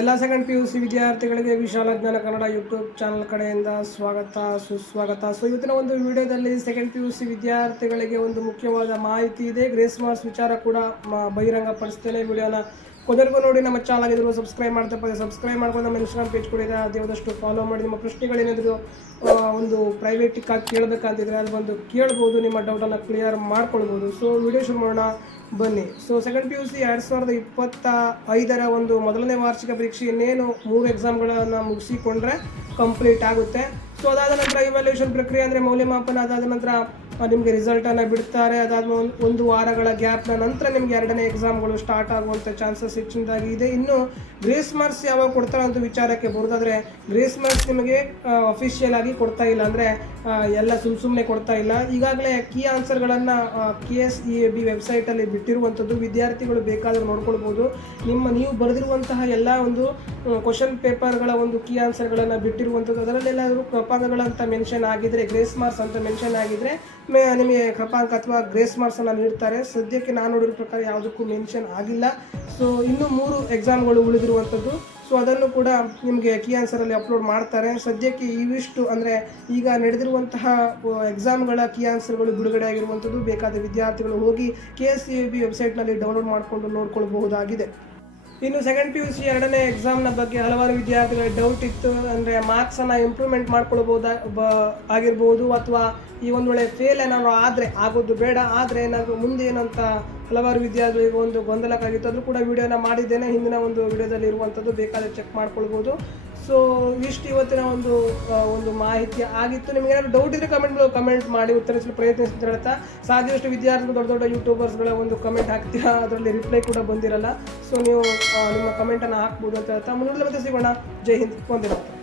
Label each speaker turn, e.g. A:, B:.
A: ಎಲ್ಲ second P U C ವಿದ್ಯಾರ್ಥಿಗಳಿಗೆ ವಿಶಾಲ ಜ್ಞಾನ ಕನ್ನಡ ಯೂಟ್ಯೂಬ್ ಚಾನಲ್ ಕಡೆಯಿಂದ ಸ್ವಾಗತ, ಸುಸ್ವಾಗತ. ಸೊ ಇವತ್ತಿನ ಒಂದು ವಿಡಿಯೋದಲ್ಲಿ ಸೆಕೆಂಡ್ ಪಿ ಯು ಸಿ ವಿದ್ಯಾರ್ಥಿಗಳಿಗೆ ಒಂದು ಮುಖ್ಯವಾದ ಮಾಹಿತಿ ಇದೆ. ಗ್ರೇಸ್ ಮಾರ್ಸ್ ವಿಚಾರ ಕೂಡ ಬಹಿರಂಗ ಬಹಿರಂಗಪಡಿಸ್ತೇನೆ ವಿಡಿಯೋನ ಕೊನೆಗೂ ನೋಡಿ ನಮ್ಮ ಚಾನಲ್ ಆಗಿದ್ರು ಸಬ್ಸ್ಕ್ರೈಬ್ ಮಾಡ್ತಾ ಪದೇ ಸಬ್ಸ್ಕ್ರೈಬ್ ಮಾಡ್ಕೊಂಡು ನಮ್ಮ ಇನ್ಸ್ಟಾಗ್ರಾಮ್ ಪೇಜ್ ಕೂಡ ಇದೆ. ಯಾವ್ದಷ್ಟು ಫಾಲೋ ಮಾಡಿ. ನಿಮ್ಮ ಪ್ರಶ್ನೆಗಳೇನಾದರೂ ಒಂದು ಪ್ರೈವೇಟ್ ಆಗಿ ಕೇಳಬೇಕಂತಿದ್ರೆ ಅಲ್ಲಿ ಬಂದು ಕೇಳ್ಬೋದು. ನಿಮ್ಮ ಡೌಟನ್ನು ಕ್ಲಿಯರ್ ಮಾಡ್ಕೊಳ್ಬೋದು. ಸೊ ವಿಡಿಯೋ ಶುರು ಮಾಡೋಣ. ಬನ್ನಿ. So second P U C ಎರಡು ಸಾವಿರದ ಇಪ್ಪತ್ತ ಐದರ ಒಂದು ಮೊದಲನೇ ವಾರ್ಷಿಕ ಪರೀಕ್ಷೆ ಇನ್ನೇನು ಮೂರು ಎಕ್ಸಾಮ್ಗಳನ್ನು ಮುಗಿಸಿಕೊಂಡ್ರೆ ಕಂಪ್ಲೀಟ್ ಆಗುತ್ತೆ. ಸೊ ಅದಾದ ನಂತರ ಇವ್ಯಾಲ್ಯೂಷನ್ ಪ್ರಕ್ರಿಯೆ ಅಂದರೆ ಮೌಲ್ಯಮಾಪನ, ಅದಾದ ನಂತರ ನಿಮಗೆ ರಿಸಲ್ಟನ್ನು ಬಿಡ್ತಾರೆ. ಅದಾದ್ಮೇಲೆ ಒಂದು ಒಂದು ವಾರಗಳ ಗ್ಯಾಪ್ನ ನಂತರ ನಿಮಗೆ ಎರಡನೇ ಎಕ್ಸಾಮ್ಗಳು ಸ್ಟಾರ್ಟ್ ಆಗುವಂಥ ಚಾನ್ಸಸ್ ಹೆಚ್ಚಿನದಾಗಿ ಇದೆ. ಇನ್ನು ಗ್ರೇಸ್ ಮಾರ್ಕ್ಸ್ ಯಾವಾಗ ಕೊಡ್ತಾರೆ ಅಂತ ವಿಚಾರಕ್ಕೆ ಬರೋದಾದರೆ ಗ್ರೇಸ್ ಮಾರ್ಕ್ಸ್ ನಿಮಗೆ ಅಫಿಷಿಯಲ್ ಆಗಿ ಕೊಡ್ತಾ ಇಲ್ಲ ಅಂದರೆ ಎಲ್ಲ ಸುಮ್ಮ ಸುಮ್ಮನೆ ಕೊಡ್ತಾ ಇಲ್ಲ. ಈಗಾಗಲೇ ಕೀ ಆನ್ಸರ್ಗಳನ್ನು ಕೆ ಎಸ್ ಇ ಬಿ ವೆಬ್ಸೈಟಲ್ಲಿ ಬಿಟ್ಟಿರುವಂಥದ್ದು ವಿದ್ಯಾರ್ಥಿಗಳು ಬೇಕಾದರೂ ನೋಡ್ಕೊಳ್ಬೋದು. ನಿಮ್ಮ ನೀವು ಬರೆದಿರುವಂತಹ ಎಲ್ಲ ಒಂದು ಕ್ವಶನ್ ಪೇಪರ್ಗಳ ಒಂದು ಕೀ ಆನ್ಸರ್ಗಳನ್ನು ಬಿಟ್ಟಿರುವಂಥದ್ದು ಅದರಲ್ಲೆಲ್ಲಾದರೂ ಪ್ರಪಾದಗಳಂತ ಮೆನ್ಷನ್ ಆಗಿದ್ರೆ ಗ್ರೇಸ್ ಮಾರ್ಕ್ಸ್ ಅಂತ ಮೆನ್ಷನ್ ಆಗಿದ್ರೆ ಮೇ, ನಿಮಗೆ ಕೃಪಾಂಕ ಅಥವಾ ಗ್ರೇಸ್ ಮಾರ್ಕ್ಸನ್ನು ನೀಡ್ತಾರೆ. ಸದ್ಯಕ್ಕೆ ನಾನು ನೋಡಿರೋ ಪ್ರಕಾರ ಯಾವುದಕ್ಕೂ ಮೆನ್ಷನ್ ಆಗಿಲ್ಲ. ಸೊ ಇನ್ನೂ ಮೂರು ಎಕ್ಸಾಮ್ಗಳು ಉಳಿದಿರುವಂಥದ್ದು. ಸೊ ಅದನ್ನು ಕೂಡ ನಿಮಗೆ ಕೀ ಆನ್ಸರಲ್ಲಿ ಅಪ್ಲೋಡ್ ಮಾಡ್ತಾರೆ. ಸದ್ಯಕ್ಕೆ ಇವಿಷ್ಟು ಅಂದರೆ ಈಗ ನಡೆದಿರುವಂತಹ ಎಕ್ಸಾಮ್ಗಳ ಕೀ ಆನ್ಸರ್ಗಳು ಬಿಡುಗಡೆ ಆಗಿರುವಂಥದ್ದು. ಬೇಕಾದ ವಿದ್ಯಾರ್ಥಿಗಳು ಹೋಗಿ ಕೆ ಎಸ್ ಸಿ ಬಿ ವೆಬ್ಸೈಟ್ನಲ್ಲಿ ಡೌನ್ಲೋಡ್ ಮಾಡಿಕೊಂಡು ನೋಡ್ಕೊಳ್ಬಹುದಾಗಿದೆ. ಇನ್ನು ಸೆಕೆಂಡ್ ಪಿ ಯು ಸಿ ಎರಡನೇ ಎಕ್ಸಾಮ್ನ ಬಗ್ಗೆ ಹಲವಾರು ವಿದ್ಯಾರ್ಥಿಗಳ ಡೌಟ್ ಇತ್ತು. ಅಂದರೆ ಮಾರ್ಕ್ಸನ್ನು ಇಂಪ್ರೂವ್ಮೆಂಟ್ ಮಾಡ್ಕೊಳ್ಬೋದ ಆಗಿರ್ಬೋದು ಅಥವಾ ಈ ಒಂದು ವೇಳೆ ಫೇಲ್ ಏನಾದ್ರು ಆದರೆ, ಆಗೋದು ಬೇಡ, ಆದರೆ ಏನಾದರೂ ಮುಂದೆ ಏನಂತ ಹಲವಾರು ವಿದ್ಯಾರ್ಥಿಗಳಿಗೆ ಒಂದು ಗೊಂದಲಕ್ಕಾಗಿತ್ತು. ಅದು ಕೂಡ ವಿಡಿಯೋನ ಮಾಡಿದ್ದೇನೆ. ಹಿಂದಿನ ಒಂದು ವಿಡಿಯೋದಲ್ಲಿ ಇರುವಂಥದ್ದು ಬೇಕಾದರೆ ಚೆಕ್ ಮಾಡ್ಕೊಳ್ಬೋದು. ಸೊ ಇಷ್ಟು ಇವತ್ತಿನ ಒಂದು ಒಂದು ಮಾಹಿತಿ ಆಗಿತ್ತು. ನಿಮಗೆ ಏನಾದರೂ ಡೌಟ್ ಇದ್ರೆ ಕಮೆಂಟ್ಗಳು ಕಮೆಂಟ್ ಮಾಡಿ, ಉತ್ತರಿಸಲು ಪ್ರಯತ್ನಿಸಿ ಹೇಳ್ತಾ ಸಾಧ್ಯಷ್ಟು ವಿದ್ಯಾರ್ಥಿಗಳು, ದೊಡ್ಡ ದೊಡ್ಡ ಯೂಟ್ಯೂಬರ್ಸ್ಗಳ ಒಂದು ಕಮೆಂಟ್ ಹಾಕ್ತೀರಾ? ಅದರಲ್ಲಿ ರಿಪ್ಲೈ ಕೂಡ ಬಂದಿರಲ್ಲ. ಸೊ ನೀವು ನಿಮ್ಮ ಕಮೆಂಟನ್ನು ಹಾಕ್ಬೋದು ಅಂತ ಹೇಳ್ತಾ, ಮುಂದೆ ಮತ್ತೆ ಸಿಗೋಣ. ಜೈ ಹಿಂದ್ ಮಾತರಂ.